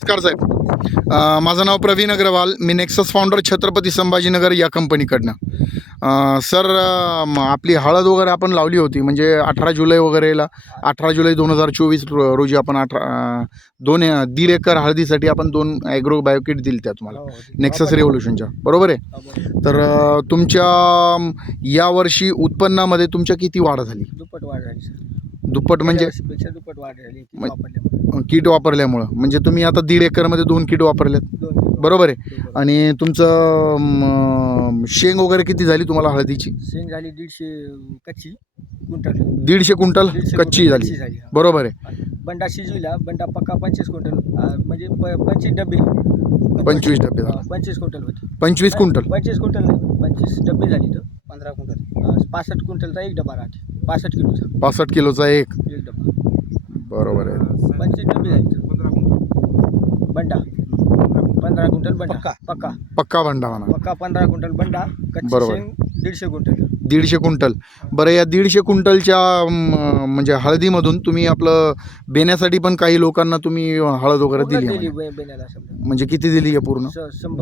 नमस्कार साहेब. माझं नाव प्रवीण अग्रवाल. मी नेक्सस फाउंडर छत्रपती संभाजीनगर या कंपनीकडनं सर आपली हळद वगैरे आपण लावली होती. म्हणजे अठरा जुलै वगैरेला अठरा जुलै दोन हजार चोवीस रो रोजी आपण अठरा दोन दीड एकर हळदीसाठी आपण दोन ॲग्रो बायोकिट दिली त्या तुम्हाला नेक्सस रेव्होल्युशनच्या बरोबर आहे? तर तुमच्या यावर्षी उत्पन्नामध्ये तुमच्या किती वाढ झाली? दुप्पट वाढ झाली सर दुप्पट म्हणजे पेक्षा दुप्पट वाढ झाली किती म्हण- वापरल्यामुळे. किट वापरल्यामुळं. म्हणजे तुम्ही आता दीड एकरमध्ये दोन किट दोन किलो. बरोबर आहे. बरोबर. आणि तुमचं म, शेंग वगैरे किती झाली तुम्हाला हळदीची? शेंग झाली दीडशे कच्ची क्विंटल. दीडशे क्विंटल दीडशे कच्ची क्विंटल झाली हा. बरोबर आहे. बंडा शिजविला बंडा पक्का पंचवीस क्विंटल म्हणजे प- पंचवीस डबे. पंचवीस डबे हा, झाले पंचवीस क्विंटल होती. पंचवीस क्विंटल. पंचवीस क्विंटल नाही पंचवीस डबे झाली तर पंधरा क्विंटल. पासष्ट क्विंटलचा एक डबा राहते. पासष्ट किलोचा. पासष्ट किलोचा एक. एक डबा. बरोबर आहे. पंचवीस डबे. बंडा. पंधरा क्विंटल बंडा. पक्का. पक्का. भांडा म्हणा. पक्का पंधरा क्विंटल बंडा कच्ची बरोबर. शेंग दीडशे क्विंटल दीडशे क्विंटल. बरं या दीडशे क्विंटलच्या म, म्हणजे हळदीमधून तुम्ही आपलं बेण्यासाठी पण काही लोकांना तुम्ही हळद वगैरे दिली आहे म्हणे. म्हणजे किती दिली आहे पूर्ण?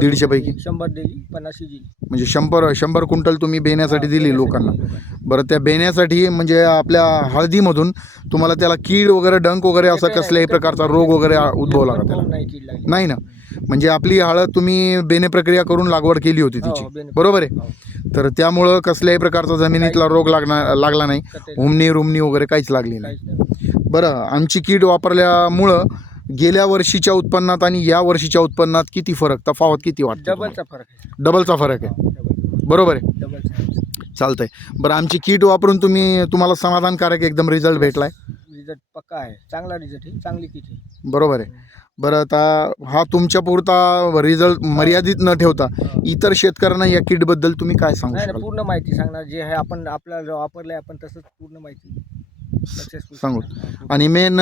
दीडशे पैकी? शंभर दिली. म्हणजे शंभर शंभर क्विंटल तुम्ही बेण्यासाठी दिली लोकांना. बरं त्या बेण्यासाठी म्हणजे आपल्या हळदीमधून तुम्हाला त्याला कीड वगैरे डंक वगैरे असं कसल्याही प्रकारचा रोग वगैरे उद्भवला का त्याला? नाही कीड लागली. नाही ना? म्हणजे आपली हळद तुम्ही बेने प्रक्रिया करून लागवड केली होती हो, तिची. बेने- बरोबर आहे? हो. तर त्यामुळं कसल्याही प्रकारचा जमिनीतला रोग लागणार लागला नाही. हुमणी रुमणी वगैरे काहीच लागली नाही. काहीच नाही. बरं आमची कीड वापरल्यामुळं गेल्या वर्षीच्या उत्पन्नात आणि या वर्षीच्या उत्पन्नात किती फरक तफावत किती वाटतं डबलचा फरक आहे. डबलचा फरक आहे. हो, डबल. बरोबर आहे? डबलचा आहे. चालतंय. बरं आमची कीट वापरून तुम्ही तुम्हाला समाधानकारक एकदम रिझल्ट भेटलाय. रिझल्ट पक्का आहे. चांगला रिझल्ट आहे. चांगली किट आहे. बरोबर आहे. बरं आता हा तुमच्या पुरता रिझल्ट मर्यादित न ठेवता इतर शेतकऱ्यांना या किटबद्दल तुम्ही काय सांगू नाही नाही, शकाल? पूर्ण माहिती सांगणार. जे आहे आपण आपल्याला वापरलंय आपण तसंच पूर्ण माहिती सक्सेसफुल सांगू. आणि मेन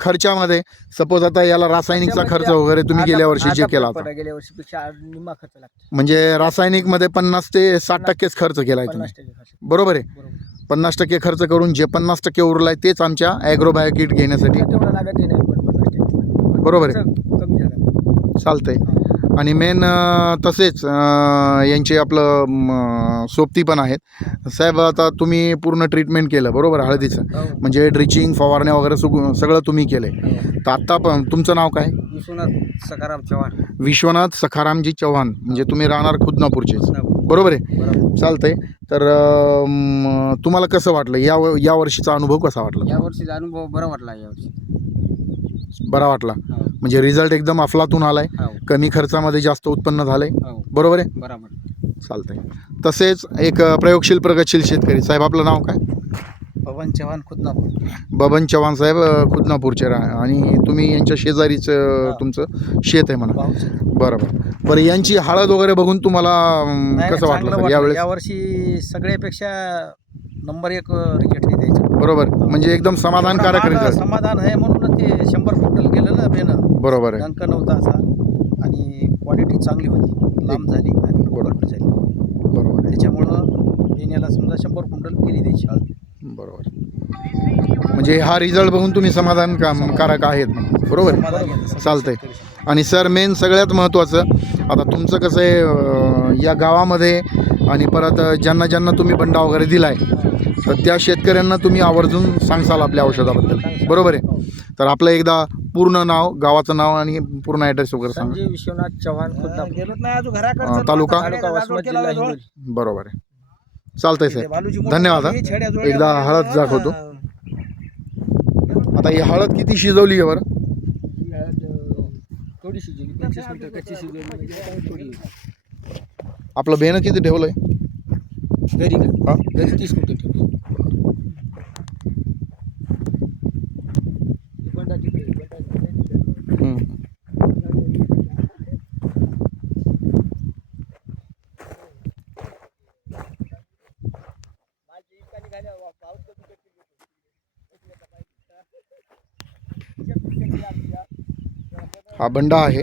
खर्चामध्ये सपोज आता याला रासायनिकचा खर्च वगैरे तुम्ही गेल्या वर्षी जे केला होता. गेल्या वर्षीपेक्षा निम्मा खर्च लागतो म्हणजे रासायनिकमध्ये पन्नास ते साठ टक्केच खर्च केलाय तुम्ही. पन्नास टक्के खर्च. बरोबर आहे? बरोबर. पन्नास टक्के खर्च करून जे पन्नास टक्के उरलाय तेच आमच्या ॲग्रोबायो किट घेण्यासाठी तेवढं लागत नाही. बरोबर आहे. कमी झाला. चालतंय. आणि मेन तसेच अं, यांचे आपलं म, सोबती पण आहेत. साहेब आता तुम्ही पूर्ण ट्रीटमेंट केलं बरोबर? हळदीचं. हो. म्हणजे ड्रिचिंग फवारण्या वगैरे सगळं सगळं तुम्ही केलं आहे तर आत्ता पण तुमचं नाव काय? विश्वनाथ सकाराम चव्हाण. विश्वनाथ सखारामजी चव्हाण. म्हणजे तुम्ही राहणार खुदनापूरचे बरोबर आहे? चालतंय. तर अं, म, तुम्हाला कसं वाटलं? या या वर्षीचा अनुभव कसा वाटला? या वर्षीचा अनुभव बरा वाटला यावर्षी बरा वाटला. हो. म्हणजे रिझल्ट एकदम अफलातून आलाय. हो. कमी खर्चामध्ये जास्त उत्पन्न झालंय. हो. बरोबर आहे? बरोबर. चालतंय. तसेच एक अ, प्रयोगशील प्रगतशील शेतकरी. साहेब आपलं नाव काय? पवन चव्हाण खुदनापूर. बबन चव्हाण साहेब अ, खुदनापूरचे रा आणि तुम्ही यांच्या शेजारीच अ, तुमचं शेत आहे म्हणा. बरोबर. बरं यांची हळद वगैरे बघून तुम्हाला अम, कसं वाटलं सर? यावेळेस यावर्षी सगळ्यापेक्षा नंबर एक रिजेक्ट आहे त्याचे. बरोबर. म्हणजे एकदम समाधानकारक रिझल्ट समाधान आहे म्हणून ते शंभर क्विंटल गेलं ना बेनं. बरोबर आहे. डंक नव्हता असा. आणि क्वालिटी चांगली होती. लांब झाली आणि बरोबर. झाली. बरोबर आहे. त्याच्यामुळं बेण्याला समजा शंभर क्विंटल केली त्याची हळद बरोबर म्हणजे हा रिझल्ट बघून तुम्ही समाधान काम कारक आहेत. बरोबर चालतंय. आणि सर मेन सगळ्यात महत्त्वाचं आता तुमचं कसं आहे अं, या गावामध्ये आणि परत ज्यांना ज्यांना तुम्ही बंडा वगैरे दिलाय तर त्या शेतकऱ्यांना तुम्ही आवर्जून सांगसाल आपल्या औषधाबद्दल. बरोबर आहे? तर आपलं एकदा पूर्ण नाव गावाचं नाव आणि पूर्ण ॲड्रेस वगैरे सांगा. संजय विश्वनाथ चव्हाण अं, तालुका? तालुका वसमत जिल्हा हिंगोली. बरोबर आहे. चालतंय साहेब. धन्यवाद हा. एकदा हळद दाखवतो. आता ही हळद किती शिजवली आहे बरं? ही पंचवीस मिनिटं कच्ची शिजवली म्हणजे थोडी. आपलं बेनं किती ठेवलं आहे घरी का हा घरी तीस मिनिटं ठेवली बंडा तिकडे बंडा तिकडे. हं. हा बंडा आहे